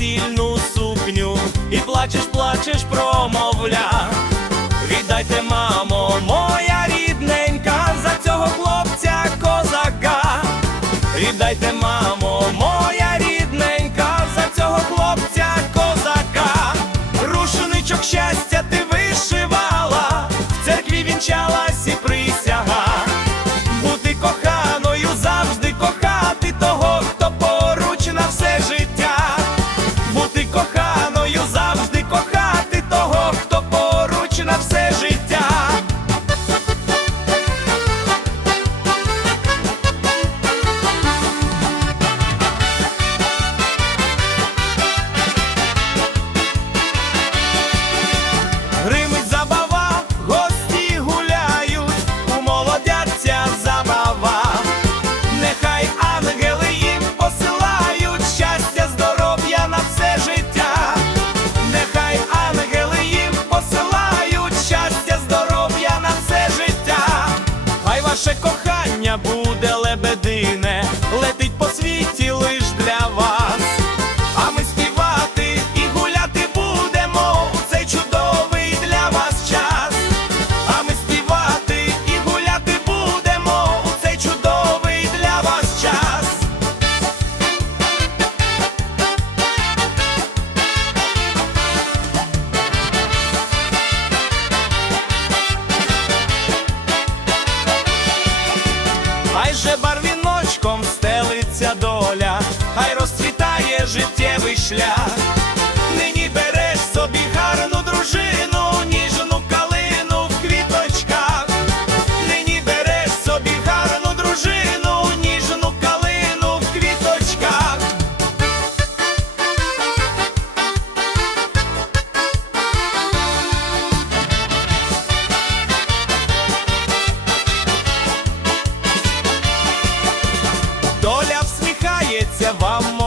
весільну сукню і плачеш, плачеш, промовля. Віддайте, мамо, моя рідненька, за цього хлопця козака. Віддайте, coja. É chebar Você vai